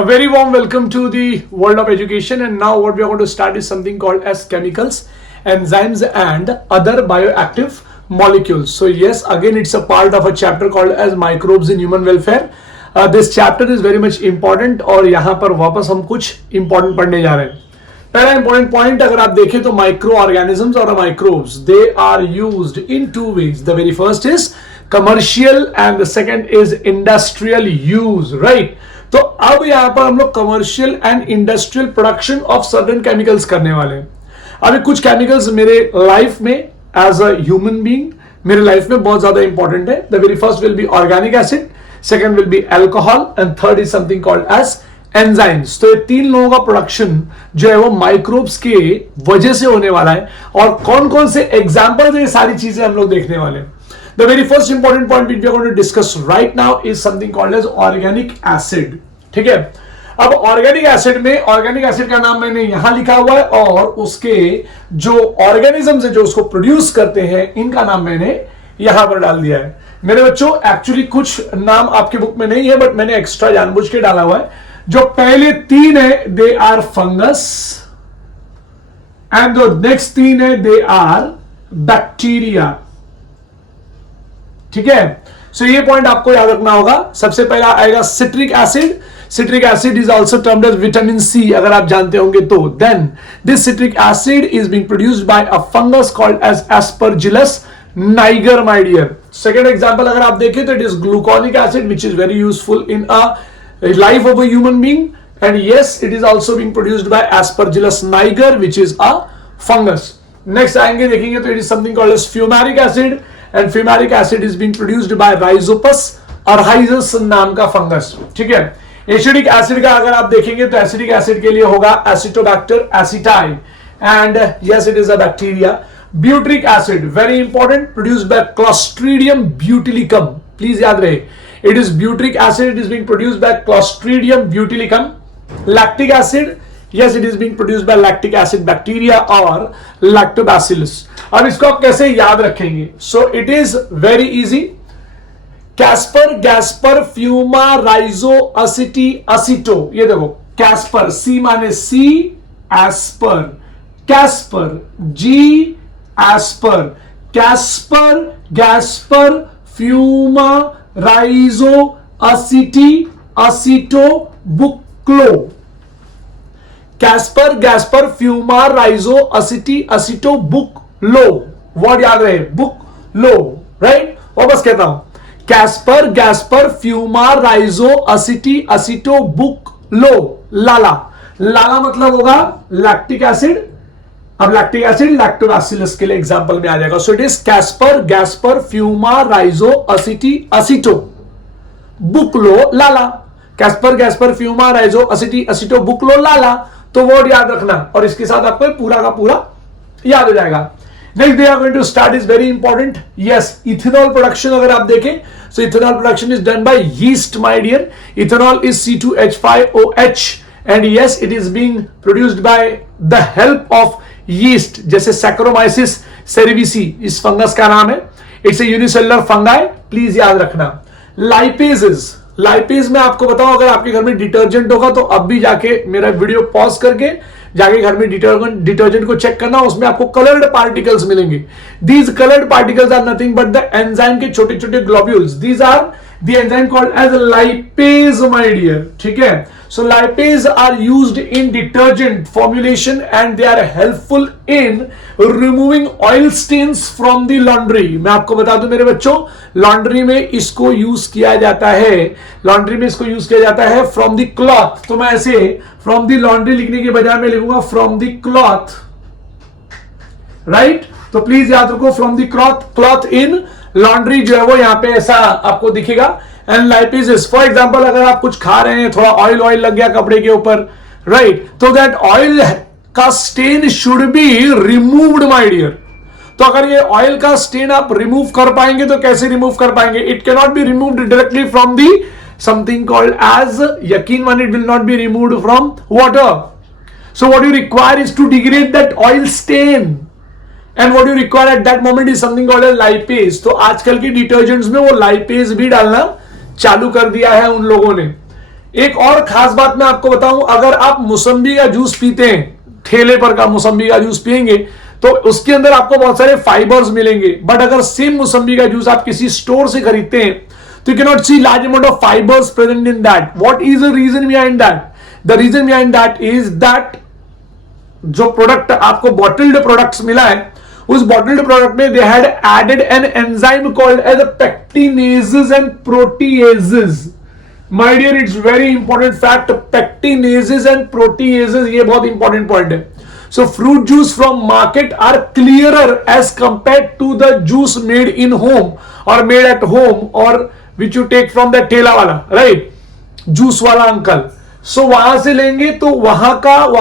A very warm welcome to the world of education, and now what we are going to start is something called as chemicals, enzymes and other bioactive molecules. So yes, again it's a part of a chapter called as microbes in human welfare. This chapter is very much important और यहाँ पर वापस हम कुछ important पढ़ने जा रहे हैं. पहला important point अगर आप देखें तो microorganisms और microbes they are used in two ways. The very first is commercial and the second is industrial use, right? तो अब यहाँ पर हम लोग commercial and industrial production of certain chemicals करने वाले हैं. अभी कुछ केमिकल्स मेरे लाइफ में एज अ ह्यूमन बीइंग मेरे लाइफ में बहुत ज्यादा इंपॉर्टेंट है. The very first will be organic acid, second will be alcohol and third is something called as enzymes. तो ये तीन लोगों का प्रोडक्शन जो है वो माइक्रोब्स के वजह से होने वाला है. और कौन कौन से एग्जाम्पल ये सारी चीजें हम लोग देखने वाले हैं. The very first important point which we are going to discuss right now is something called as organic acid. ठीक है. अब ऑर्गेनिक एसिड में ऑर्गेनिक एसिड का नाम मैंने यहां लिखा हुआ है और उसके जो ऑर्गेनिजम्स है जो उसको प्रोड्यूस करते हैं इनका नाम मैंने यहां पर डाल दिया है. मेरे बच्चों एक्चुअली कुछ नाम आपके बुक में नहीं है बट मैंने एक्स्ट्रा जानबूझ के डाला हुआ है. जो पहले तीन है दे आर फंगस एंड जो नेक्स्ट तीन है दे आर बैक्टीरिया. ठीक है. सो ये पॉइंट आपको याद रखना होगा. सबसे पहला आएगा citric acid. Citric acid is also termed as vitamin C अगर आप जानते होंगे तो. Then this citric acid is being produced by a fungus called as Aspergillus niger my dear. Second example अगर आप देखें तो it is gluconic acid which is very useful in a life of a human being and yes it is also being produced by Aspergillus niger which is a fungus. Next आएंगे देखेंगे तो it is something called as fumaric acid and fumaric acid is being produced by Rhizopus arhyzus नाम का fungus. ठीक है. Acidic acid का अगर आप देखेंगे तो एसिडिक एसिड के लिए होगा Acetobacter aceti and yes it is a bacteria. Butyric acid very important produced by clostridium butylicum. Please याद रहे it is butyric acid is being produced bye clostridium butylicum. Lactic acid yes it is being produced by lactic acid bacteria or lactobacillus. अब इसको आप कैसे याद रखेंगे. so it is very easy. कैस्पर गैस्पर फ्यूमा राइजो असिटी असिटो. ये देखो कैस्पर सी माने सी एस्पर कैस्पर जी एस्पर कैस्पर गैस्पर फ्यूमा राइजो असिटी असिटो बुक्लो. कैस्पर गैस्पर फ्यूमा राइजो असिटी असिटो बुक लो. वर्ड याद रहे बुक लो. राइट. वापस कहता हूं कैस्पर गैस्पर फ्यूमा राइजो असिटी असिटो बुक लो. लाला. लाला मतलब होगा लैक्टिक एसिड. अब लैक्टिक एसिड लैक्टोबैसिलस के लिए एग्जांपल में आ जाएगा. सो इट इज कैस्पर गैस्पर फ्यूमा राइजो असिटी असिटो बुक लो लाला. कैस्पर गैस्पर फ्यूमा राइजो असिटी असिटो बुक लो लाला. तो वर्ड याद रखना और इसके साथ आपको पूरा का पूरा याद हो जाएगा. Next we are going to start is very important. Yes ethanol production अगर आप देखें so ethanol production is done by yeast my dear. Ethanol is C2H5OH and yes it is being produced by the help of yeast. जैसे Saccharomyces cerevisiae इस fungus का नाम है. It's a unicellular fungi. Please याद रखना. Lipases. Lipase में आपको बताऊं अगर आपके घर में डिटर्जेंट होगा तो अब भी जाके मेरा वीडियो पॉज करके जाके घर में डिटर्जेंट को चेक करना. उसमें आपको कलर्ड पार्टिकल्स मिलेंगे. These coloured particles are nothing but the enzyme के छोटे छोटे globules. These are the enzyme called as lipase my dear. ठीक है. So lipase are used in detergent formulation and they are helpful in removing oil stains from the laundry. मैं आपको बता दूं मेरे बच्चों लॉन्ड्री में इसको यूज किया जाता है. लॉन्ड्री में इसको यूज किया जाता है फ्रॉम द क्लॉथ. तो मैं ऐसे फ्रॉम द लॉन्ड्री लिखने के बजाय मैं लिखूंगा फ्रॉम द क्लॉथ. राइट. तो प्लीज याद रखो from the cloth in laundry जो है वो यहां पे ऐसा आपको दिखेगा. एंड लाइपेजेस फॉर एग्जांपल अगर आप कुछ खा रहे हैं थोड़ा ऑयल लग गया कपड़े के ऊपर राइट तो दैट ऑयल का stain should be removed my dear. तो अगर ये ऑयल का स्टेन आप रिमूव कर पाएंगे तो कैसे रिमूव कर पाएंगे. It can not be removed directly from the something called as यकीन one it will not be removed from water. So what you require is to degrade that oil stain and what you require at that moment is something called as lipase. तो आजकल के detergents में वो lipase भी डालना चालू कर दिया है उन लोगों ने. एक और खास बात मैं आपको बताऊं, अगर आप मौसम्बी का जूस पीते हैं, ठेले पर का मौसम्बी का जूस पिएंगे तो उसके अंदर आपको बहुत सारे फाइबर्स मिलेंगे, बट अगर सेम मौसम्बी का जूस आप किसी स्टोर से खरीदते हैं तो you can not see large amount of fibres present in that. What is the reason behind that? The reason behind that is that जो प्रोडक्ट आपको बॉटल्ड प्रोडक्ट्स मिला है, उस बॉटल्ड प्रोडक्ट में they had added an enzyme called as pectinases and proteases. My dear, it's very important fact, pectinases and proteases, ये बहुत important point है. So fruit juice from market are clearer as compared to the juice made in home or made at home or which you take from the ठेला वाला, right? Juice वाला uncle. So वहां से लेंगे तो वहां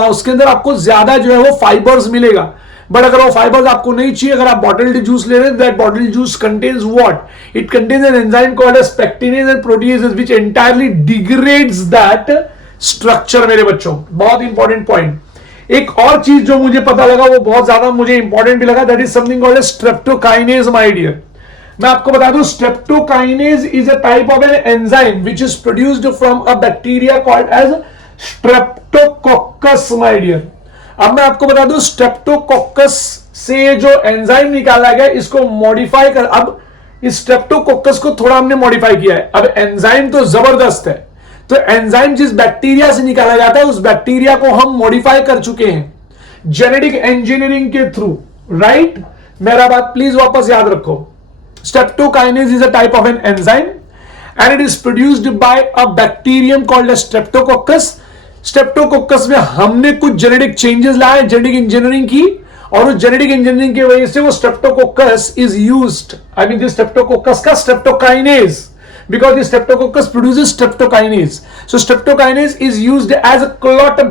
उसके अंदर आपको ज्यादा जो है वो फाइबर्स मिलेगा. बट अगर वो फाइबर्स आपको नहीं चाहिए, अगर आप बॉटल्ड जूस ले रहे हैं, that bottled juice contains what? It contains an enzyme called as pectinase and proteases which entirely degrades that structure. मेरे बच्चों, बहुत इंपॉर्टेंट पॉइंट. एक और चीज जो मुझे पता लगा, वो बहुत ज्यादा मुझे इंपॉर्टेंट भी लगा, that is something called streptokinase. My dear, मैं आपको बता दूं, streptokinase is a type of an enzyme which is produced from a bacteria called as streptococcus. My dear, अब मैं आपको बता दूं, स्ट्रेप्टोकोकस से जो एंजाइम निकाला गया, इसको मॉडिफाई कर, अब इस स्ट्रेप्टोकोकस को थोड़ा हमने मॉडिफाई किया है. अब एंजाइम तो जबरदस्त है, तो एंजाइम जिस बैक्टीरिया से निकाला जाता है, उस बैक्टीरिया को हम मॉडिफाई कर चुके हैं जेनेटिक इंजीनियरिंग के थ्रू, राइट? मेरा बात प्लीज वापस याद रखो. Streptokinase is a type of an enzyme and it is produced by a bacterium called Streptococcus. Streptococcus में हमने कुछ जेनेटिक चेंजेस लाए, जेनेटिक इंजीनियरिंग की, और उस जेनेटिक इंजीनियरिंग की वजह से वो Streptococcus is used, I mean this Streptococcus का streptokinase, because the streptococcus produces streptokinase. So streptokinase is used as a clot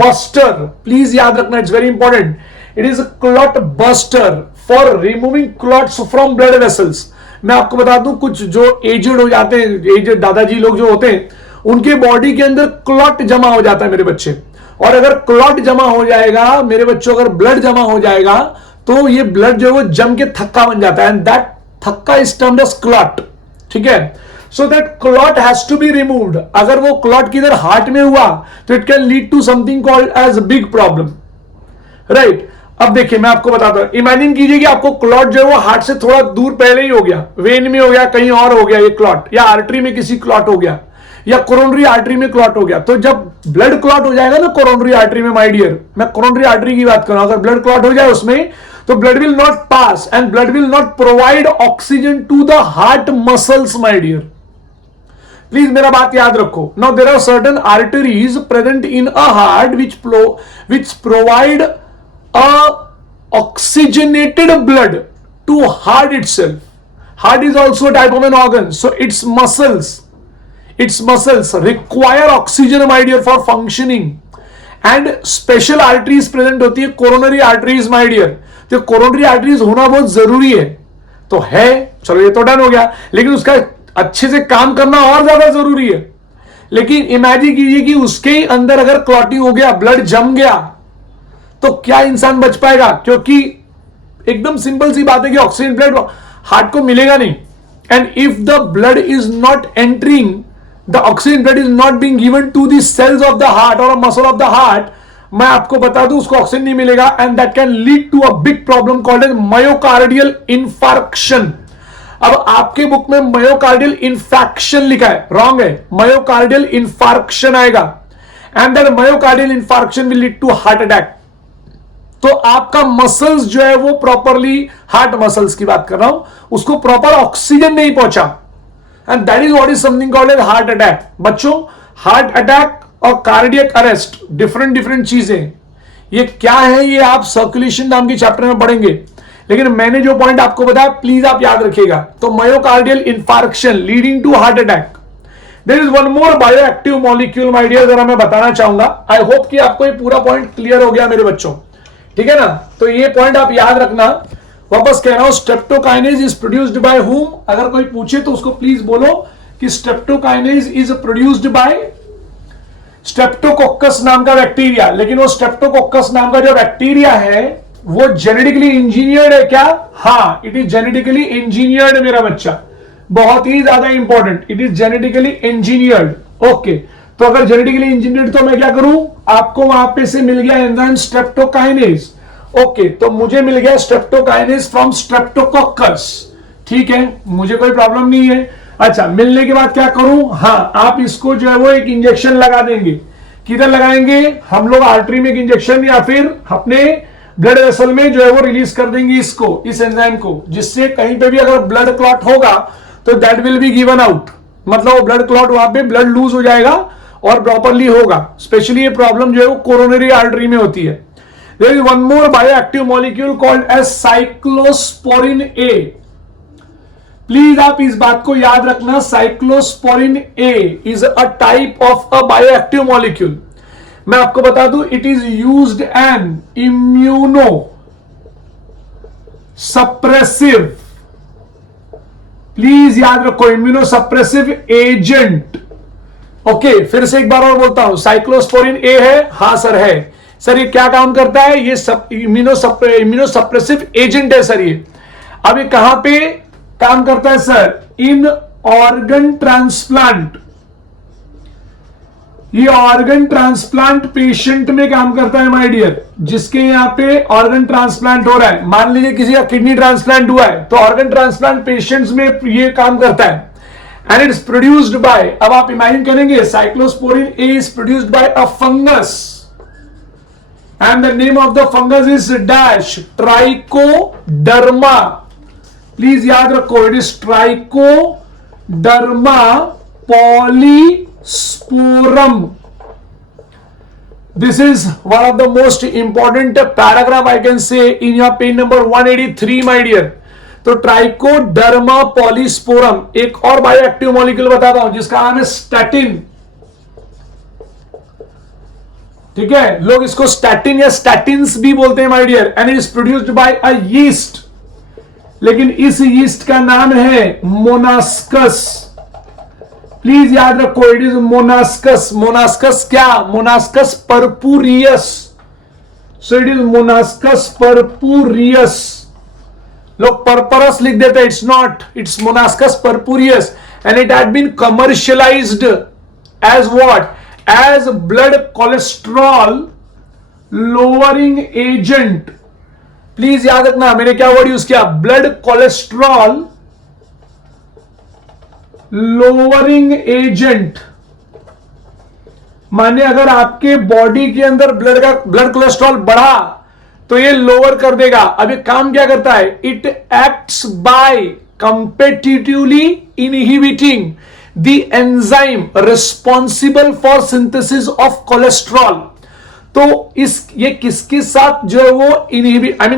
buster. Please याद रखना, it's very important. It is a clot buster for removing clots from blood vessels. मैं आपको बता दूं, कुछ जो aged हो जाते हैं, एजेड दादाजी लोग जो होते हैं, उनके बॉडी के अंदर क्लॉट जमा हो जाता है मेरे बच्चे. और अगर क्लॉट जमा हो जाएगा मेरे बच्चों, अगर ब्लड जमा हो जाएगा तो ये ब्लड जो है वो जम के थक्का बन जाता है, एंड दैट थक्का इज टर्म्ड एज क्लॉट. ठीक है? So that clot has to be removed. अगर वो क्लॉट किधर हार्ट में हुआ तो it can lead to something called as big problem, right? अब देखिए, मैं आपको बताता हूं. इमेजिन कीजिए कि आपको क्लॉट जो है वो हार्ट से थोड़ा दूर पहले ही हो गया, वेन में हो गया, कहीं और हो गया ये क्लॉट, या आर्टरी में किसी क्लॉट हो गया, या कोरोनरी आर्टरी में क्लॉट हो गया. तो जब ब्लड क्लॉट हो जाएगा ना कोरोनरी आर्टरी में, माय डियर, मैं कोरोनरी आर्टरी की बात कर रहा हूं, अगर ब्लड क्लॉट हो जाए उसमें, तो blood will not pass and blood will not provide oxygen to the heart muscles. My dear, please मेरा बात याद रखो. Now there are certain arteries present in a heart which provide a oxygenated blood to heart itself. Heart is also a type of an organ, so its muscles require oxygen, my dear, for functioning. And special arteries present होती है, coronary arteries, my dear. तो coronary arteries होना बहुत जरूरी है, तो है, चलो ये तो डन हो गया, लेकिन उसका अच्छे से काम करना और ज्यादा जरूरी है. लेकिन इमेजिन कीजिए कि उसके ही अंदर अगर क्लॉटिंग हो गया, ब्लड जम गया, तो क्या इंसान बच पाएगा? क्योंकि एकदम सिंपल सी बात है कि ऑक्सीजन ब्लड हार्ट को मिलेगा नहीं. And if the blood is not entering, the oxygen blood is not being given to the cells of the heart और a muscle of the heart, मैं आपको बता दूं उसको ऑक्सीजन नहीं मिलेगा, and that can lead to a big problem called as myocardial infarction. अब आपके बुक में मायोकार्डियल इन्फेक्शन लिखा है, रॉन्ग है, मायोकार्डियल इन्फार्क्शन आएगा, and that myocardial infarction will lead to heart attack. तो आपका मसल्स जो है वो प्रॉपरली, हार्ट मसल्स की बात कर रहा हूं, उसको प्रॉपर ऑक्सीजन नहीं पहुंचा, and that is what is something called as heart attack. बच्चों, हार्ट अटैक और कार्डियक अरेस्ट डिफरेंट चीजें. ये क्या है, ये आप सर्कुलेशन नाम के चैप्टर में पढ़ेंगे, लेकिन मैंने जो पॉइंट आपको बताया प्लीज आप याद रखिएगा. तो myocardial infarction leading to heart attack. There is one more bioactive molecule, my dear, जरा मैं बताना चाहूंगा. आई होप कि आपको ये पूरा पॉइंट क्लियर हो गया मेरे बच्चों, ठीक है ना? तो ये पॉइंट आप याद रखना. वापस कह रहा हूं, streptokinase is produced by whom. अगर कोई पूछे तो उसको प्लीज बोलो कि streptokinase is produced by streptococcus नाम का बैक्टीरिया. लेकिन वो स्ट्रेप्टोकोकस नाम का जो बैक्टीरिया है वो जेनेटिकली इंजीनियर्ड है क्या? हाँ, इट इज जेनेटिकली इंजीनियर्ड मेरा बच्चा, बहुत ही ज्यादा important, it is genetically engineered. Okay, तो अगर जेनेटिकली इंजीनियर्ड तो मैं क्या करूं, आपको वहां पे से मिल गया एंजाइम स्ट्रेप्टोकाइनेज, ओके, तो मुझे मिल गया स्ट्रेप्टोकाइनेज फ्रॉम स्ट्रेप्टोकोकस, ठीक है, मुझे कोई प्रॉब्लम नहीं है। अच्छा, मिलने के बाद क्या करूं, हाँ, आप इसको जो है वो एक इंजेक्शन लगा देंगे, किधर लगाएंगे हम लोग, आर्टरी में एक इंजेक्शन, या फिर अपने ब्लड वेसल में जो है वो रिलीज कर देंगे इसको, इस एंजाइम को, जिससे कहीं पे भी अगर ब्लड क्लॉट होगा तो that will be given out, मतलब ब्लड क्लॉट वहां पे ब्लड लूज हो जाएगा और प्रॉपरली होगा। स्पेशली ये प्रॉब्लम जो है वो कोरोनरी आर्टरी में होती है। There is one more bioactive molecule called as cyclosporin A. Please आप इस बात को याद रखना, cyclosporin A is a type of a bioactive molecule. मैं आपको बता दूं, it is used an immunosuppressive, please याद रखो, इम्यूनो सप्रेसिव एजेंट। ओके, फिर से एक बार और बोलता हूं, साइक्लोस्पोरिन ए है, हां सर है। सर ये क्या काम करता है, ये इम्यूनो सप्रेसिव एजेंट है सर ये। अब ये कहां पे काम करता है सर, इन ऑर्गन ट्रांसप्लांट, ये ऑर्गन ट्रांसप्लांट पेशेंट में काम करता है माय डियर, जिसके यहां पे ऑर्गन ट्रांसप्लांट हो रहा है, मान लीजिए किसी का किडनी ट्रांसप्लांट हुआ है, तो ऑर्गन ट्रांसप्लांट पेशेंट्स में ये काम करता है। एंड इट्स प्रोड्यूस्ड बाय, अब आप इमेजिन करेंगे, cyclosporin A is produced by a fungus and the name of the fungus is dash Trichoderma. Please याद रखो, it is Trichoderma polysporum. This is one of the most important paragraph I can say in your page number 183 my dear। तो trichoderma polysporum, एक और bioactive molecule बताता हूं जिसका नाम है स्टैटिन, ठीक है, लोग इसको स्टैटिन या स्टैटिन्स भी बोलते हैं my dear, and it is produced by a yeast, लेकिन इस यीस्ट का नाम है मोनास्कस। प्लीज याद रखो, इट इज मोनास्कस। मोनास्कस क्या, Monascus purpureus, so it is Monascus purpureus. लोग परपरस लिख देते हैं, it's not, it's Monascus purpureus and it had been commercialised as what, as blood cholesterol lowering agent. Please याद रखना, मैंने क्या वर्ड यूज किया, ब्लड कोलेस्ट्रॉल लोअरिंग एजेंट। माने अगर आपके बॉडी के अंदर ब्लड कोलेस्ट्रॉल बढ़ा तो ये लोअर कर देगा। अब ये काम क्या करता है, it acts by competitively inhibiting the enzyme responsible for synthesis of cholesterol. तो ये किसके साथ जो है वो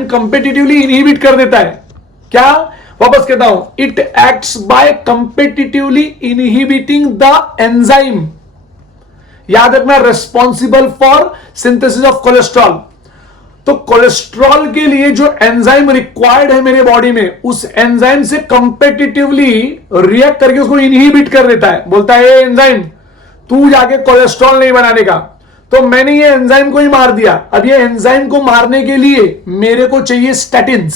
कंपेटिटिवली इनहिबिट कर देता है, क्या, वापस कहता हूं, it acts by competitively inhibiting the enzyme, याद रखना, responsible for synthesis of cholesterol. तो कोलेस्ट्रॉल के लिए जो एंजाइम रिक्वायर्ड है मेरे बॉडी में, उस एंजाइम से कंपेटिटिवली रिएक्ट करके उसको इनहिबिट कर देता है, बोलता है एंजाइम तू जाके कोलेस्ट्रॉल नहीं बनाने का। तो मैंने ये एंजाइम को ही मार दिया। अब ये एंजाइम को मारने के लिए मेरे को चाहिए statins.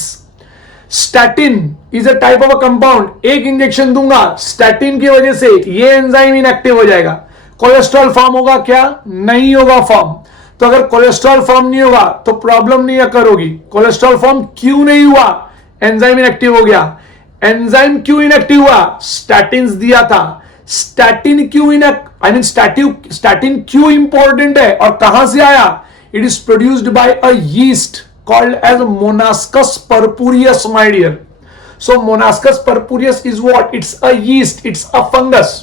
Statin is a type of a compound, एक इंजेक्शन दूंगा, स्टैटिन की वजह से ये एंजाइम इनएक्टिव हो जाएगा, कोलेस्ट्रॉल फॉर्म होगा क्या, नहीं होगा फॉर्म। तो अगर कोलेस्ट्रॉल फॉर्म नहीं होगा तो प्रॉब्लम नहीं अकर होगी। कोलेस्ट्रॉल फॉर्म क्यों नहीं हुआ, एंजाइम इनएक्टिव हो गया। एंजाइम क्यों इनएक्टिव हुआ, स्टैटिन्स दिया था। स्टैटिन क्यों स्टैटिन क्यों इंपॉर्टेंट है और कहां से आया, it is produced by a yeast called as Monascus purpureus, my dear. So Monascus purpureus is what? It's a yeast, it's a fungus,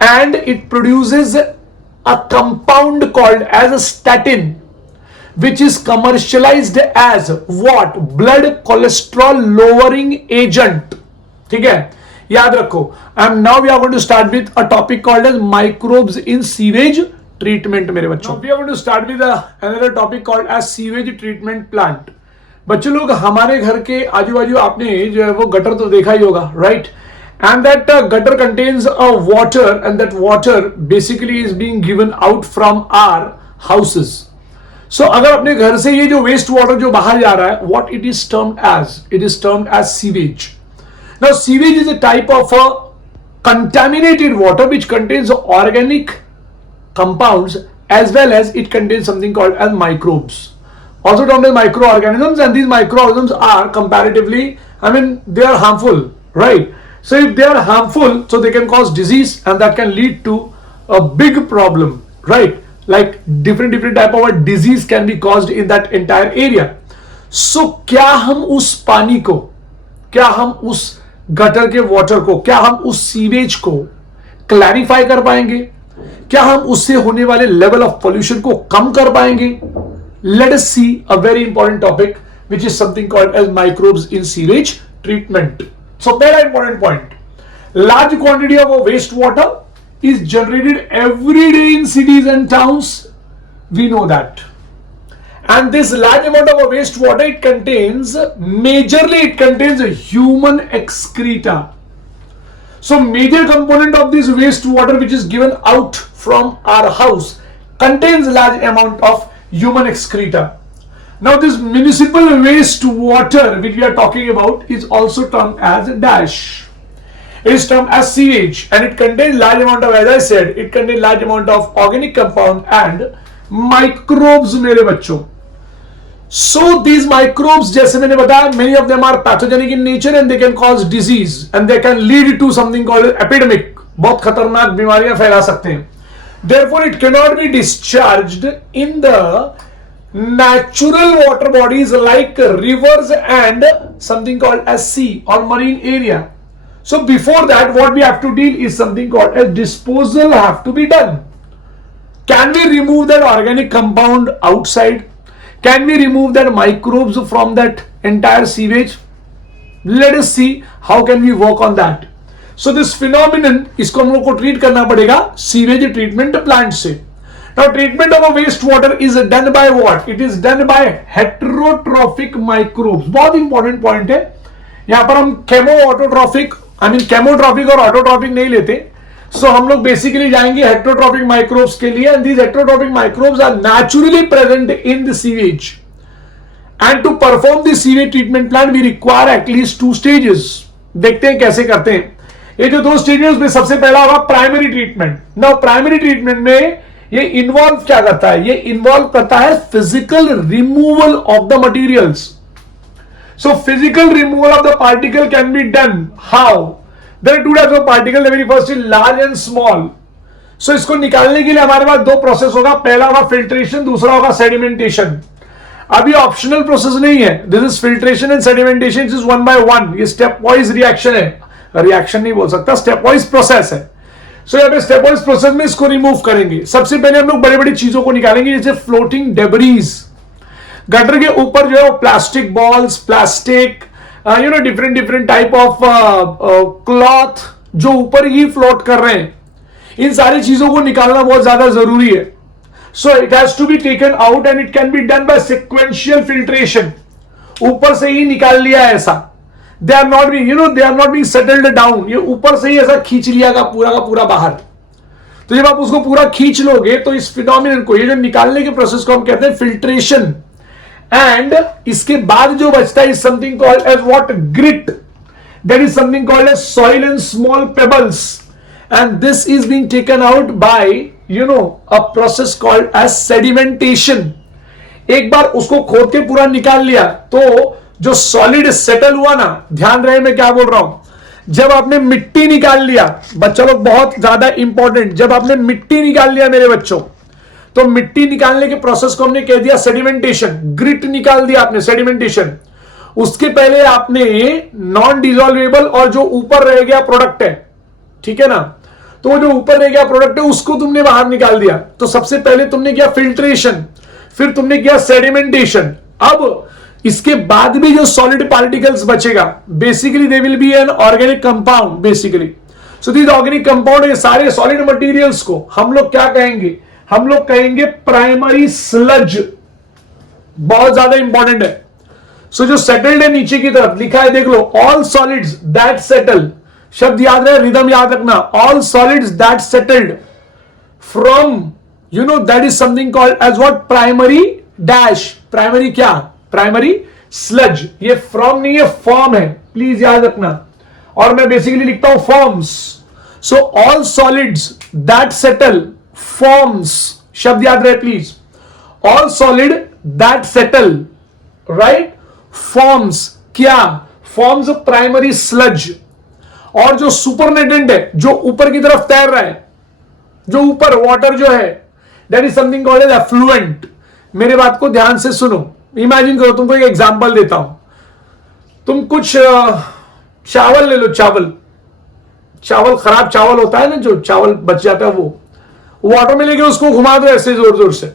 and it produces a compound called as a statin, which is commercialized as what? Blood cholesterol lowering agent. ठीक है, याद रखो। And now we are going to start with a topic called as microbes in sewage treatment मेरे बच्चों। we are going to start with another topic called as sewage treatment plant। बच्चों लोग, हमारे घर के आजू बाजू आपने जो है वो गटर तो देखा ही होगा, right, and that gutter contains a water and that water basically is being given out from our houses. So अगर अपने घर से ये जो वेस्ट वाटर जो बाहर जा रहा है, what it is termed as, it is termed as sewage. Now sewage is a type of a contaminated water which contains organic compounds as well as it contains something called as microbes, also termed as microorganisms, and these microorganisms are comparatively, they are harmful, right? So if they are harmful, so they can cause disease and that can lead to a big problem, right? Like different type of a disease can be caused in that entire area. So क्या हम उस पानी को, क्या हम उस gutter के water को, क्या हम उस सीवेज को क्लैरिफाई कर पाएंगे? क्या हम उससे होने वाले लेवल ऑफ पोल्यूशन को कम कर पाएंगे? Let us see a very important topic which is something called as microbes in sewage treatment. So very important point. Large quantity of wastewater is generated every day in cities and towns. We know that. And this large amount of wastewater, it contains human excreta. So major component of this wastewater which is given out from our house contains large amount of human excreta. Now this municipal wastewater which we are talking about is also termed as dash. It is termed as sewage and it contains large amount of, as I said, it contains large amount of organic compound and microbes मेरे बच्चों. So these microbes, जैसे मैंने बताया, many of them are pathogenic in nature and they can cause disease and they can lead to something called epidemic. बहुत खतरनाक बीमारियां फैला सकते हैं. Therefore, it cannot be discharged in the natural water bodies like rivers and something called as sea or marine area. So before that, what we have to deal is something called as disposal have to be done. Can we remove that organic compound outside? Can we remove that microbes from that entire sewage? Let us see how can we work on that. So this phenomenon, इसको हम लोग को treat करना पड़ेगा sewage treatment plant से. Now treatment of a wastewater is done by what? It is done by heterotrophic microbes. बहुत important point है. यहाँ पर हम chemotrophic और autotrophic नहीं लेते. So हम लोग basically जाएंगे heterotrophic microbes के लिए, and these heterotrophic microbes are naturally present in the sewage. And to perform the sewage treatment plant, we require at least 2 stages. देखते हैं कैसे करते हैं. ये जो 2 stages में सबसे पहला होगा primary treatment. Now primary treatment में ये involve क्या करता है? ये involve करता है physical removal of the materials. So physical removal of the particle can be done. How? There are 2 types of particle. The very first is large and small. So इसको निकालने के लिए हमारे पास 2 प्रोसेस होगा. पहला होगा फिल्ट्रेशन, दूसरा होगा सेडिमेंटेशन. अभी ऑप्शनल प्रोसेस नहीं है. This is filtration and sedimentation is 1 by 1. ये स्टेप वाइज रिएक्शन है. रिएक्शन नहीं बोल सकता, स्टेप वाइज प्रोसेस है. सो यहाँ पे स्टेप वाइज प्रोसेस में इसको रिमूव करेंगे. सबसे पहले हम लोग बड़ी बड़ी चीजों को निकालेंगे, जैसे फ्लोटिंग डेब्रीज. गटर के ऊपर जो है वो plastic balls, plastic, different type of cloth जो ऊपर ही फ्लोट कर रहे हैं, इन सारी चीजों को निकालना बहुत ज्यादा जरूरी है. So it has to be taken out and it can be done by sequential filtration. ऊपर से ही निकाल लिया ऐसा. They are not being settled down. ये ऊपर से ही ऐसा खींच लिया का पूरा बाहर. तो जब आप उसको पूरा खींच लोगे तो इस फिनोमिनन को, ये जो निकालने के प्रोसेस को हम कहते हैं फिल्ट्रेशन. And इसके बाद जो बचता है is something called as what? Grit. That is something called as soil and small pebbles. And this is being taken out by a process called as sedimentation. एक बार उसको खोद के पूरा निकाल लिया तो जो सॉलिड सेटल हुआ ना, ध्यान रहे मैं क्या बोल रहा हूं. जब आपने मिट्टी निकाल लिया, बच्चों लोग बहुत ज्यादा इंपॉर्टेंट, जब आपने मिट्टी निकाल लिया मेरे बच्चों, तो मिट्टी निकालने के प्रोसेस को हमने कह दिया सेडिमेंटेशन. ग्रिट निकाल दिया आपने, सेडिमेंटेशन. उसके पहले आपने नॉन डिसॉल्वेबल और जो ऊपर रह गया प्रोडक्ट है, ठीक है ना, तो वो जो ऊपर रह गया प्रोडक्ट है उसको तुमने बाहर निकाल दिया. तो सबसे पहले तुमने किया फिल्ट्रेशन, फिर तुमने किया सेडिमेंटेशन. अब इसके बाद भी जो सॉलिड पार्टिकल्स बचेगा, basically they will be an organic compound basically. So this organic compound, ये सारे सॉलिड मटेरियल्स को हम लोग क्या कहेंगे? हम लोग कहेंगे प्राइमरी स्लज. बहुत ज्यादा इंपॉर्टेंट है. सो जो सेटल्ड है नीचे की तरफ लिखा है, देख लो, ऑल सॉलिड्स दैट सेटल. शब्द याद रहे, रिदम याद रखना. All solids that settled from that is something called as what? Primary dash. Primary क्या? Primary sludge. ये फ्रॉम नहीं है, फॉर्म है, प्लीज याद रखना. और मैं बेसिकली लिखता हूं forms. So all solids that settle forms, शब्द याद रहे please, all solid that settle, right, forms, क्या फॉर्म्स प्राइमरी स्लज, और जो सुपरनेटेंट है, जो ऊपर की तरफ तैर रहा है, जो ऊपर वाटर जो है, that is something called as effluent. मेरे बात को ध्यान से सुनो, इमेजिन करो, तुमको एक एग्जांपल देता हूं, तुम कुछ चावल ले लो, चावल, खराब चावल होता है ना, जो चावल बच जाता है, वो वाटर में लेके उसको घुमा दो ऐसे जोर जोर से,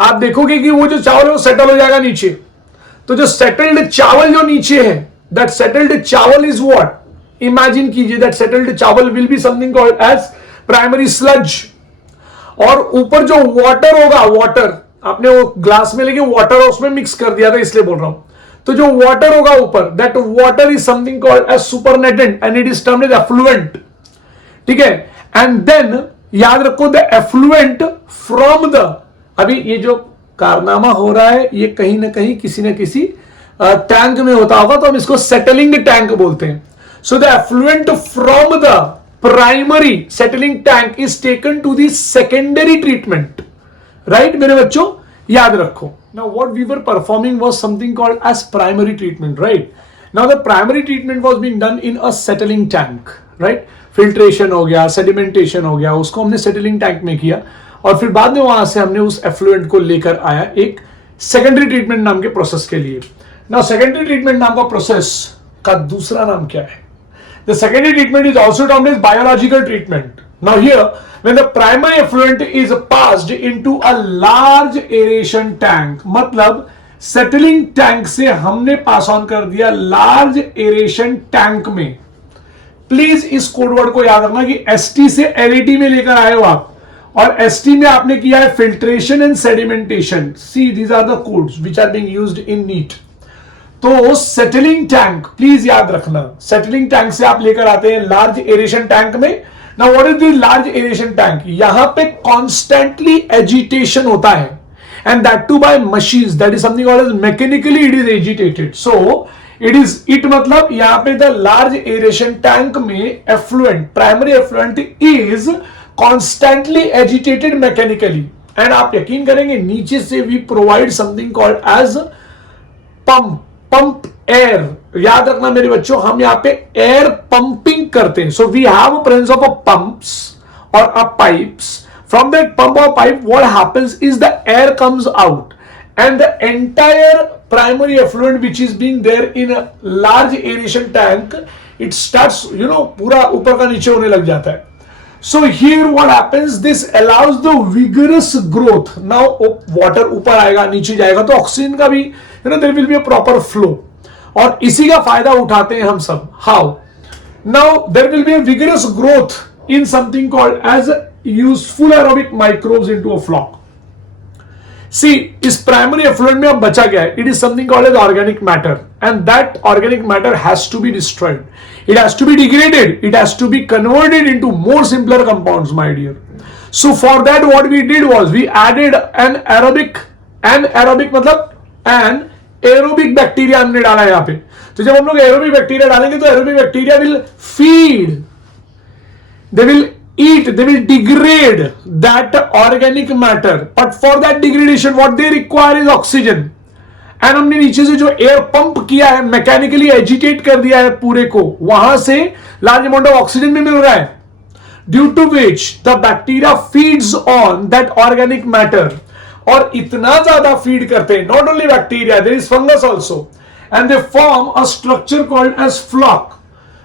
आप देखोगे कि वो जो चावल है वो सेटल हो जाएगा नीचे। तो जो सेटल्ड चावल जो नीचे है, दैट सेटल्ड चावल इज व्हाट, इमेजिन कीजिए, दैट सेटल्ड चावल will be something called as primary sludge. और ऊपर जो वाटर होगा, वाटर आपने वो ग्लास में लेके वाटर उसमें मिक्स कर दिया था, इसलिए बोल रहा हूं, तो जो वाटर होगा ऊपर, that water is something called as supernatant and it is termed as effluent, ठीक है। एंड देन याद रखो, द एफ्लुएंट फ्रॉम द, अभी ये जो कारनामा हो रहा है ये कहीं ना कहीं किसी न किसी टैंक में होता होगा, तो हम इसको सेटलिंग टैंक बोलते हैं। So the effluent from the primary settling tank is taken to the secondary treatment, right मेरे बच्चों, याद रखो। Now what we were performing was something called as primary treatment, right. Now the primary treatment was being done in a settling tank, right. Filtration हो गया, sedimentation हो गया, उसको हमने सेटलिंग टैंक में किया, और फिर बाद में वहां से हमने उस एफ्लुएंट को लेकर आया एक सेकेंडरी ट्रीटमेंट नाम के प्रोसेस के लिए। नाउ सेकेंडरी ट्रीटमेंट नाम का प्रोसेस का दूसरा नाम क्या है? The secondary treatment is also termed as biological treatment. Now here when the primary effluent is passed into a large aeration tank, मतलब सेटलिंग टैंक से हमने पास ऑन कर दिया लार्ज एरेशन टैंक में। प्लीज इस कोडवर्ड को याद रखना कि एसटी से एलईटी में लेकर आए हो आप, और एसटी में आपने किया है filtration and sedimentation. See these are the codes which are being used in NEET. तो सेटलिंग टैंक प्लीज याद रखना, सेटलिंग टैंक से आप लेकर आते हैं लार्ज एरेशन टैंक में। Now what is the large aeration tank? यहां पे कॉन्स्टेंटली एजिटेशन होता है, and that too by machines, that is something called as mechanically it is agitated. So it मतलब यहां पे द लार्ज एरेशन टैंक में effluent, primary effluent is constantly agitated mechanically, and आप यकीन करेंगे नीचे से we provide something called as pump air. याद रखना मेरे बच्चों, हम यहां पे एयर पंपिंग करते हैं। So we have presence of a pumps और a pipes. From that pump और pipe what happens is the air comes out, and the entire primary effluent which is being there in a large aeration tank, it starts, पूरा ऊपर का नीचे होने लग जाता है। So here what happens, this allows the vigorous growth. Now water ऊपर आएगा, नीचे जाएगा, तो ऑक्सीजन का भी there will be a proper flow, और इसी का फायदा उठाते हैं हम सब। How? Now there will be a vigorous growth in something called as useful aerobic microbes into a flock. See, इस प्राइमरी एफ्लुएंट में अब बचा गया है, it is something called as organic matter, and that organic matter has to be destroyed, it has to be degraded, it has to be converted into more simpler compounds my dear. So for that what we did was we added an aerobic मतलब an aerobic bacteria हमने डाला यहां पे। तो जब हम लोग aerobic bacteria डालेंगे तो aerobic bacteria will feed, they will eat, they will degrade that organic matter, but for that degradation what they require is oxygen, and हमने नीचे से जो एयर पंप किया है, मैकेनिकली एजिटेट कर दिया है पूरे को, वहां से लार्ज अमाउंट ऑफ ऑक्सीजन भी मिल रहा है, due to which the bacteria feeds on that organic matter. और इतना ज्यादा फीड करते हैं, not only bacteria, there is fungus also, and they form a structure called as flock.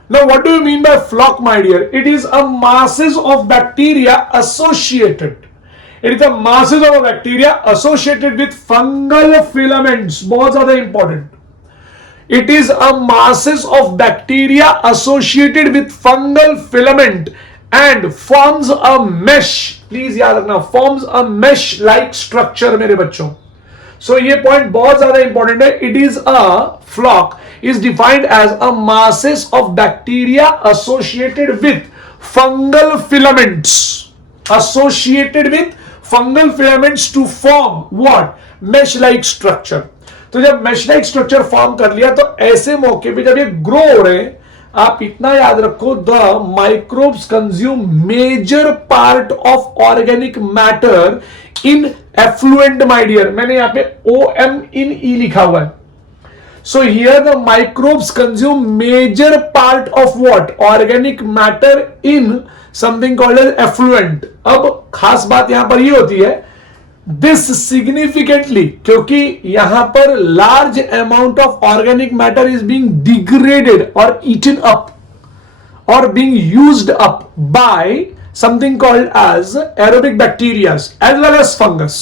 Now, what do you mean by flock, my dear? It is a masses of bacteria associated. It is the masses of a bacteria associated with fungal filaments. बहुत ज़्यादा important. It is a masses of bacteria associated with fungal filament and forms a mesh. Please याद रखना, forms a mesh-like structure मेरे बच्चों. So ये point बहुत ज़्यादा important है. It is a flock. Is defined as a masses of bacteria associated with fungal filaments, to form what? Mesh like structure. तो जब mesh like structure form कर लिया, तो ऐसे मौके पे जब ये ग्रो हो रहे हैं, आप इतना याद रखो, the microbes consume major part of organic matter in effluent, my dear. मैंने यहां पे OM इन E लिखा हुआ है। So here the microbes consume major part of what, organic matter in something called as effluent. अब खास बात यहां पर ये होती है, दिस सिग्निफिकेंटली, क्योंकि यहां पर large amount of organic matter is being degraded और ईटन अप और being used up by something called as aerobic bacteria as well as fungus.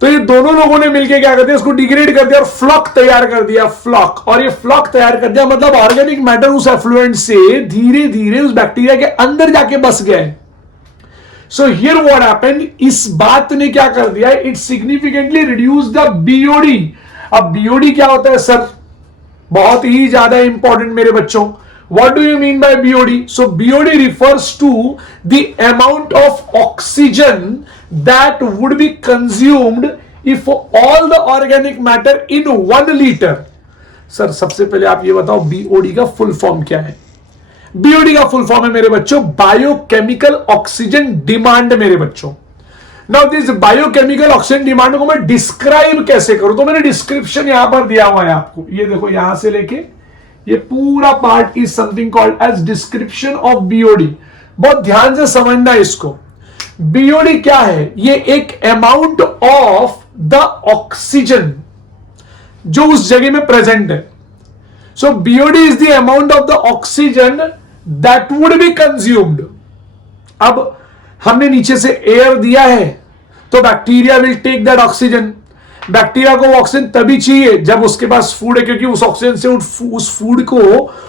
तो ये दोनों लोगों ने मिलकर क्या कर दिया, इसको डिग्रेड कर दिया और फ्लॉक तैयार कर दिया, फ्लॉक। और ये फ्लॉक तैयार कर दिया मतलब ऑर्गेनिक मैटर उस एफ्लुएंट से धीरे धीरे उस बैक्टीरिया के अंदर जाके बस गए। सो हियर व्हाट हैपेंड, इस बात ने क्या कर दिया, it significantly reduce the BOD। अब BOD क्या होता है सर, बहुत ही ज्यादा इंपॉर्टेंट मेरे बच्चों। What do you mean by BOD? So BOD refers to the amount of oxygen that would be consumed if all the organic matter in 1 liter. Sir सबसे पहले आप ये बताओ BOD का फुल फॉर्म क्या है? BOD का फुल फॉर्म है मेरे बच्चों बायोकेमिकल ऑक्सीजन डिमांड मेरे बच्चों। Now this biochemical oxygen demand को मैं डिस्क्राइब कैसे करूं, तो मैंने डिस्क्रिप्शन यहां पर दिया हुआ है आपको, ये देखो यहां से लेके ये पूरा part is something called as description of BOD। बहुत ध्यान से समझना इसको। BOD क्या है, ये एक अमाउंट ऑफ द ऑक्सीजन जो उस जगह में प्रेजेंट है। So BOD is the amount of the oxygen that would be consumed. अब हमने नीचे से एयर दिया है तो bacteria will take that oxygen. Bacteria को ऑक्सीजन तभी चाहिए जब उसके पास फूड है, क्योंकि उस ऑक्सीजन से उस फूड को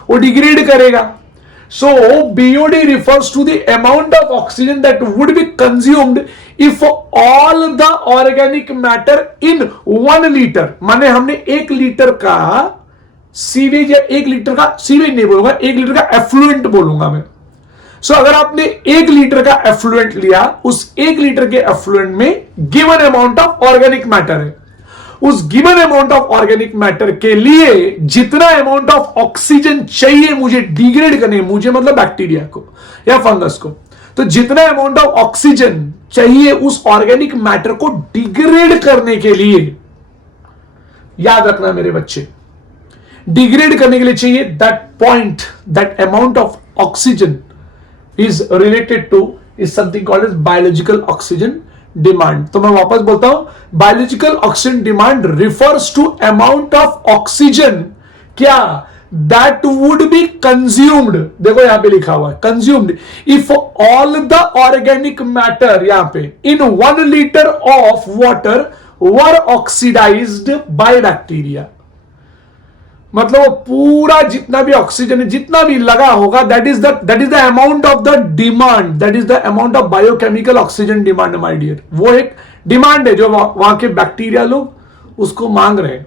वो डिग्रेड करेगा। So BOD refers to the amount of oxygen that would be consumed if all the organic matter in 1 litre. माने हमने 1 लीटर का सीवेज या 1 लीटर का सीवेज नहीं बोलूंगा, 1 लीटर का एफ्लुएंट बोलूंगा मैं। सो अगर आपने 1 लीटर का एफ्लुएंट लिया, उस 1 लीटर के एफ्लुएंट में given amount of organic matter है, उस given amount of organic matter के लिए जितना अमाउंट ऑफ ऑक्सीजन चाहिए मुझे डिग्रेड करने, मुझे मतलब बैक्टीरिया को या फंगस को, तो जितना अमाउंट ऑफ ऑक्सीजन चाहिए उस ऑर्गेनिक मैटर को डिग्रेड करने के लिए, याद रखना मेरे बच्चे, डिग्रेड करने के लिए चाहिए that point, that amount of oxygen is related to is something called as biological oxygen demand. तो मैं वापस बोलता हूं, biological oxygen demand refers to amount of oxygen क्या, दैट वुड बी कंज्यूम्ड। देखो यहां पे लिखा हुआ है consumed if all the organic matter, यहां पे in 1 litre of water were oxidised by bacteria. मतलब वो पूरा जितना भी ऑक्सीजन है, जितना भी लगा होगा, that is the amount of the demand, that is the amount of biochemical oxygen demand my dear. वो एक डिमांड है जो वहां के बैक्टीरिया लोग उसको मांग रहे हैं।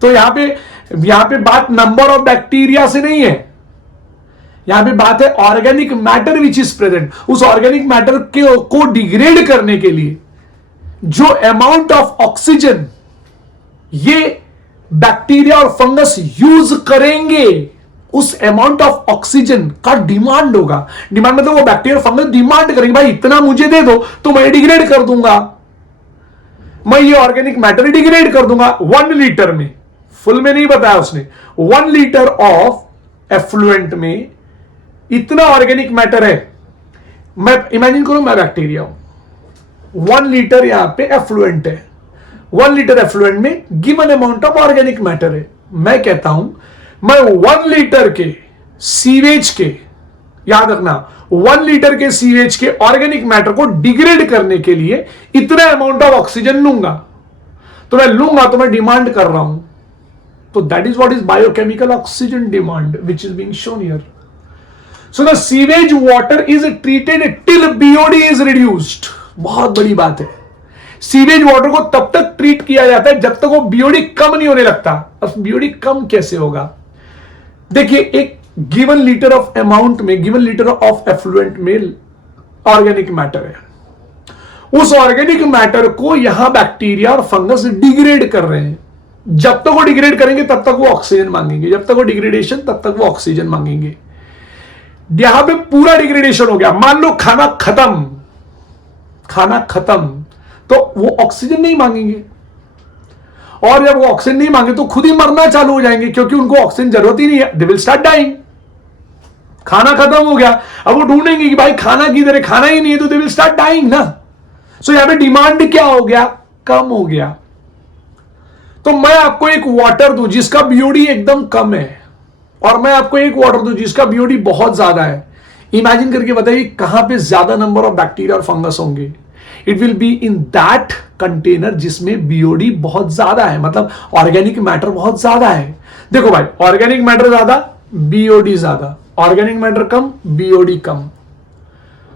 तो यहां पे बात नंबर ऑफ बैक्टीरिया से नहीं है, यहां पे बात है organic matter which is present. उस ऑर्गेनिक मैटर को डिग्रेड करने के लिए जो अमाउंट ऑफ ऑक्सीजन ये बैक्टीरिया और फंगस यूज करेंगे, उस अमाउंट ऑफ ऑक्सीजन का डिमांड होगा। डिमांड मतलब वो बैक्टीरिया फंगस डिमांड करेंगे, भाई इतना मुझे दे दो तो मैं डिग्रेड कर दूंगा, मैं ये ऑर्गेनिक मैटर डिग्रेड कर दूंगा 1 लीटर में। फुल में नहीं बताया उसने, 1 लीटर ऑफ एफ्लुएंट में इतना ऑर्गेनिक मैटर है। मैं इमेजिन करूं मैं बैक्टीरिया हूं, 1 लीटर यहां पे एफ्लुएंट है, 1 लीटर एफ्लुएंट में given amount of organic matter है। मैं कहता हूं मैं 1 लीटर के सीवेज के, याद रखना 1 लीटर के सीवेज के ऑर्गेनिक मैटर को डिग्रेड करने के लिए इतना अमाउंट ऑफ ऑक्सीजन लूंगा, तो मैं लूंगा तो मैं डिमांड कर रहा हूं, तो that is what is biochemical oxygen demand which is being shown here. So the sewage water is treated till BOD is reduced. बहुत बड़ी बात है, सीवेज वाटर को तब तक ट्रीट किया जाता है जब तक वो BOD कम नहीं होने लगता। अब BOD कम कैसे होगा, देखिए एक गिवन लीटर ऑफ अमाउंट में, गिवन लीटर ऑफ एफ्लुएंट में ऑर्गेनिक मैटर है, उस ऑर्गेनिक मैटर को यहां बैक्टीरिया और फंगस डिग्रेड कर रहे हैं, जब तक वो डिग्रेड करेंगे तब तक वो ऑक्सीजन मांगेंगे, जब तक वो डिग्रेडेशन तब तक वो ऑक्सीजन मांगेंगे। यहां पे पूरा डिग्रेडेशन हो गया, मान लो खाना खत्म, खाना खत्म, तो वो ऑक्सीजन नहीं मांगेंगे, और जब वो ऑक्सीजन नहीं मांगे तो खुद ही मरना चालू हो जाएंगे, क्योंकि उनको ऑक्सीजन जरूरत ही नहीं है, दे विल स्टार्ट डाइंग। खाना खत्म हो गया, अब वो ढूंढेंगे कि भाई खाना किधर है, खाना ही नहीं है, तो दे विल स्टार्ट डाइंग ना। सो यहां पे डिमांड क्या हो गया, कम हो गया। तो मैं आपको एक वाटर दूं जिसका बीओडी एकदम कम है, और मैं आपको एक वाटर दूं जिसका बीओडी बहुत ज्यादा है, इमेजिन करके बताइए कहां पे ज्यादा नंबर ऑफ बैक्टीरिया और फंगस होंगे। It will be in that container जिसमें बीओडी बहुत ज्यादा है, मतलब ऑर्गेनिक मैटर बहुत ज्यादा है। देखो भाई, ऑर्गेनिक मैटर ज्यादा, बीओडी ज्यादा, ऑर्गेनिक मैटर कम, बीओडी कम।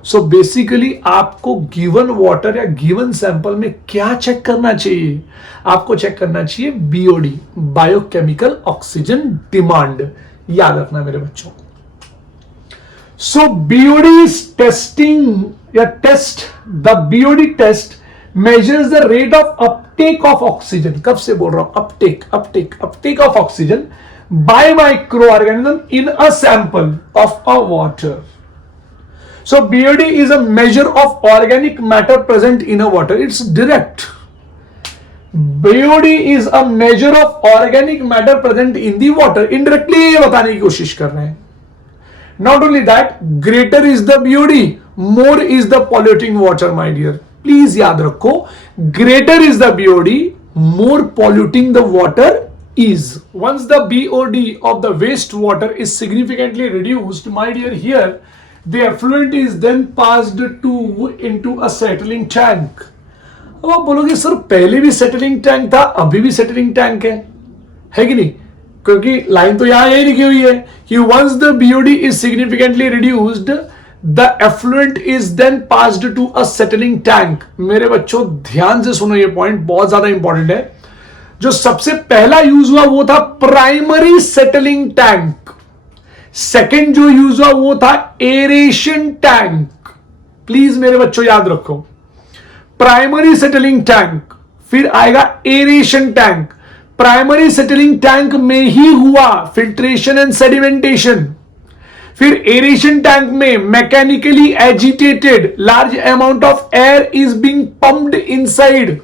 सो बेसिकली आपको गिवन वाटर या गिवन सैंपल में क्या चेक करना चाहिए, आपको चेक करना चाहिए बीओडी, बायोकेमिकल ऑक्सीजन डिमांड। याद रखना मेरे बच्चों। सो बीओडी टेस्टिंग या test, the BOD test measures the rate of uptake of oxygen. कब से बोल रहा हूं, uptake uptake uptake of oxygen by micro organism in a sample of a water. So BOD is a measure of organic matter present in a water. It's direct. BOD is a measure of organic matter present in the water. Indirectly ये बताने की कोशिश कर रहे हैं. Not only that, greater is the BOD, more is the polluting water, my dear. Please याद रखो, greater is the BOD, more polluting the water is. Once the BOD of the wastewater is significantly reduced, my dear, here the effluent is then passed into a settling tank. अब आप बोलोगे sir पहले भी settling tank था, अभी भी settling tank है कि नहीं? क्योंकि लाइन तो यहां यही लिखी हुई है कि once the BOD is significantly reduced, the effluent is then passed to a settling tank. मेरे बच्चों ध्यान से सुनो, ये पॉइंट बहुत ज्यादा इंपॉर्टेंट है। जो सबसे पहला यूज हुआ वो था प्राइमरी सेटलिंग टैंक, सेकेंड जो यूज हुआ वो था एरेशन टैंक। प्लीज मेरे बच्चों याद रखो, प्राइमरी सेटलिंग टैंक, फिर आएगा aeration tank. Primary settling tank में ही हुआ फिल्ट्रेशन एंड सेडिमेंटेशन, फिर एरेशन टैंक में mechanically agitated large amount of air is being pumped inside,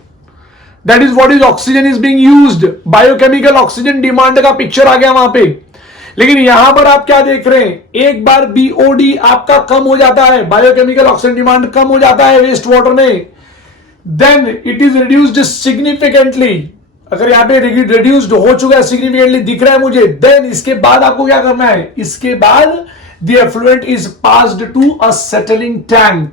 that is what is oxygen is being used. Biochemical oxygen demand का picture आ गया वहां पे। लेकिन यहां पर आप क्या देख रहे हैं, एक बार बीओडी आपका कम हो जाता है, बायोकेमिकल ऑक्सीजन डिमांड कम हो जाता है वेस्ट वाटर में, then it is reduced significantly. अगर यहां पे रिड्यूस्ड हो चुका है, सिग्निफिकेंटली दिख रहा है मुझे, देन इसके बाद आपको क्या करना है, इसके बाद the effluent is passed to a settling tank.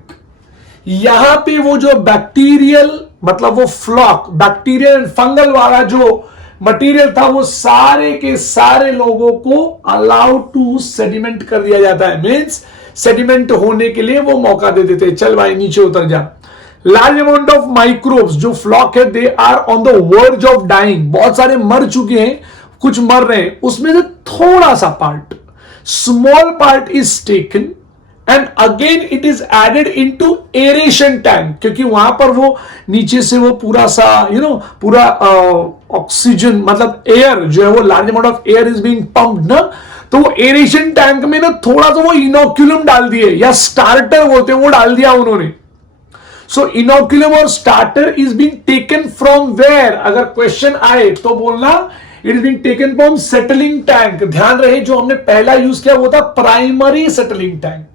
यहां पे वो जो बैक्टीरियल, मतलब वो फ्लॉक, बैक्टीरियल एंड फंगल वाला जो मटेरियल था, वो सारे के सारे लोगों को अलाउ टू सेडिमेंट कर दिया जाता है। मींस सेडिमेंट होने के लिए वो मौका दे देते हैं, चल भाई नीचे उतर जा। लार्ज अमाउंट ऑफ माइक्रोब्स, जो फ्लॉक है, they are on the verge of dying, बहुत सारे मर चुके हैं, कुछ मर रहे हैं, उसमें से थोड़ा सा part, small part is taken and again it is added into aeration tank, क्योंकि वहां पर वो नीचे से वो पूरा सा पूरा ऑक्सीजन, मतलब एयर जो है वो large amount of air is being pumped ना, तो वो एरेशन टैंक में ना थोड़ा सा वो इनोक्यूलम डाल दिए, या स्टार्टर बोलते हैं, वो डाल दिया उन्होंने। सो इनोक्यूलम और starter is being taken from where, अगर क्वेश्चन आए तो बोलना it is being taken from settling tank. ध्यान रहे जो हमने पहला यूज किया वो था प्राइमरी सेटलिंग टैंक,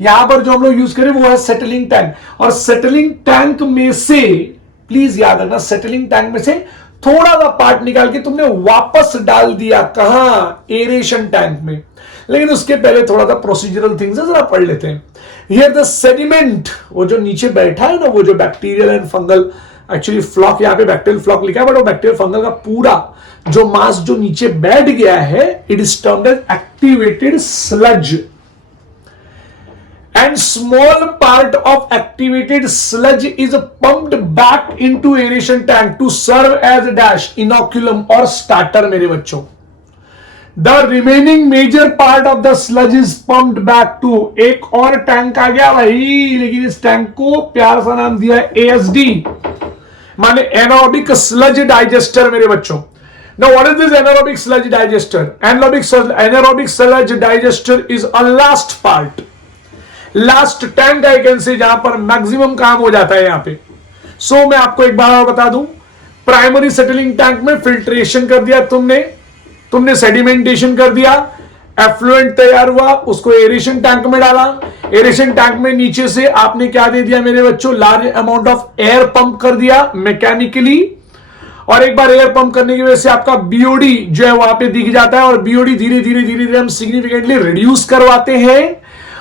यहां पर जो हम लोग यूज करें वो है सेटलिंग टैंक। और सेटलिंग टैंक में से, प्लीज याद रखना, सेटलिंग टैंक में से थोड़ा सा पार्ट निकाल के तुमने वापस डाल दिया, कहां, एरेशन टैंक में। लेकिन उसके पहले थोड़ा सा प्रोसीजरल थिंग्स है, जरा पढ़ लेते हैं। हियर द सेडिमेंट, वो जो नीचे बैठा है ना, वो जो bacterial and fungal, actually floc यहां पे बैक्टीरियल फ्लॉक लिखा है, बट वो बैक्टीरियल फंगल का पूरा जो मास जो नीचे बैठ गया है, it is termed as activated sludge. And small part of activated sludge is pumped back into aeration tank to serve as a dash, inoculum or starter मेरे बच्चों। The remaining major part of the sludge is pumped back to, एक और tank आ गया भाई, लेकिन इस tank को प्यार सा नाम दिया है ASD, माने एनारोबिक स्लज डाइजेस्टर मेरे बच्चों। Now, what is this anaerobic sludge digester? Anaerobic sludge digester is a last part, last tank I can say, जहां पर मैक्सिमम काम हो जाता है यहां पे. सो मैं आपको एक बार और बता दूं, प्राइमरी सेटलिंग टैंक में फिल्ट्रेशन कर दिया तुमने सेडिमेंटेशन कर दिया, एफ्लुएंट तैयार हुआ, उसको एरेशन टैंक में डाला. एरेशन टैंक में नीचे से आपने क्या दे दिया मेरे बच्चों, large amount of air pump कर दिया मैकेनिकली. और एक बार एयर पंप करने की वजह से आपका बीओडी जो है वहां पे दिख जाता है, और बीओडी धीरे धीरे हम सिग्निफिकेंटली रिड्यूस करवाते हैं.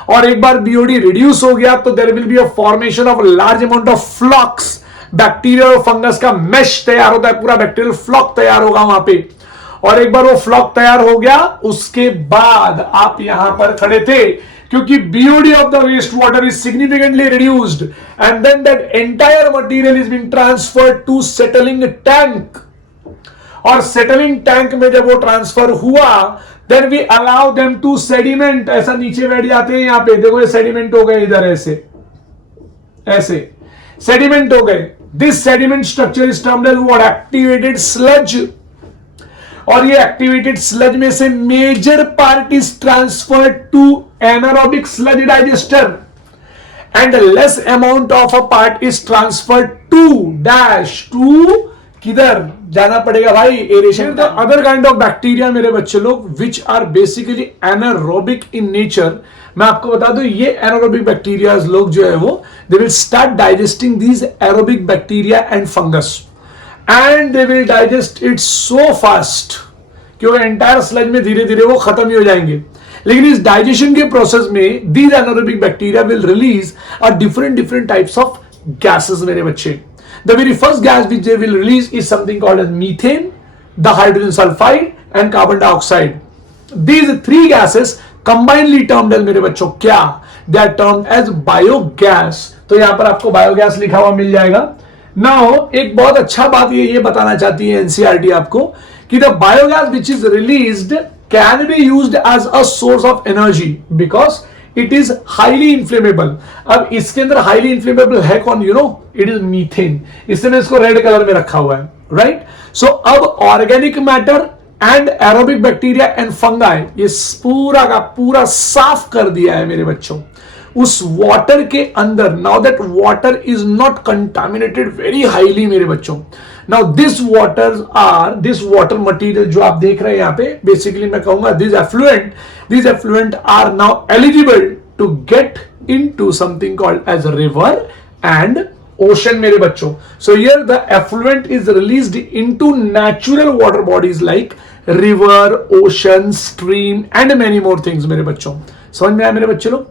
और एक बार बीओडी रिड्यूस हो गया तो there will be a formation of large amount of flocs, bacteria और फंगस का मेश तैयार होता है, पूरा बैक्टीरियल फ्लॉक तैयार होगा वहां पे. और एक बार वो फ्लॉक तैयार हो गया, उसके बाद आप यहां पर खड़े थे, क्योंकि BOD of the waste water is significantly reduced, and then that entire material is being transferred to settling tank. और सेटलिंग टैंक में जब वो ट्रांसफर हुआ, then we allow them to sediment. ऐसा नीचे बैठ जाते हैं, यहां पे देखो ये सेडिमेंट हो गए, इधर ऐसे सेडिमेंट हो गए. This sediment structure is termed as what, activated sludge. और ये एक्टिवेटेड स्लज में से major part is transferred to anaerobic sludge digester, and less amount of a part is transferred to किधर जाना पड़ेगा भाई, aeration. The other kind of bacteria मेरे बच्चे लोग which are basically anaerobic in nature. मैं आपको बता दूं, ये एनारोबिक बैक्टीरिया लोग जो है वो they will start digesting these aerobic bacteria and fungus, and they will digest it so fast कि वो एंटायर स्लज में धीरे धीरे वो खत्म ही हो जाएंगे. लेकिन इस डाइजेशन के प्रोसेस में these anaerobic bacteria will release a different types of gases मेरे बच्चे. The very first gas which they will release is something called as methane, the hydrogen sulfide and carbon dioxide. These three gases combinedly termed as मेरे बच्चों क्या, they are termed as biogas. तो यहां पर आपको biogas लिखा हुआ मिल जाएगा. Now एक बहुत अच्छा बात ये बताना चाहती है एनसीईआरटी आपको कि the biogas which is released can be used as a source of energy because it is highly inflammable. अब इसके अंदर हाईली इन्फ्लेमेबल है कौन, you know, it is methane. इसलिए इसको रेड कलर में रखा हुआ है, राइट. सो अब organic matter and aerobic bacteria and fungi ये पूरा का पूरा साफ कर दिया है मेरे बच्चों उस वाटर के अंदर. Now that water is not contaminated very highly मेरे बच्चों. नाउ दिस वाटर मटेरियल जो आप देख रहे हैं यहां पे, बेसिकली मैं कहूंगा these effluent are now eligible to get into something called as a river and ocean मेरे बच्चों. So here the effluent is released into natural water bodies like river, ocean, stream and many more things मेरे बच्चों. समझ में आया मेरे बच्चे लोग.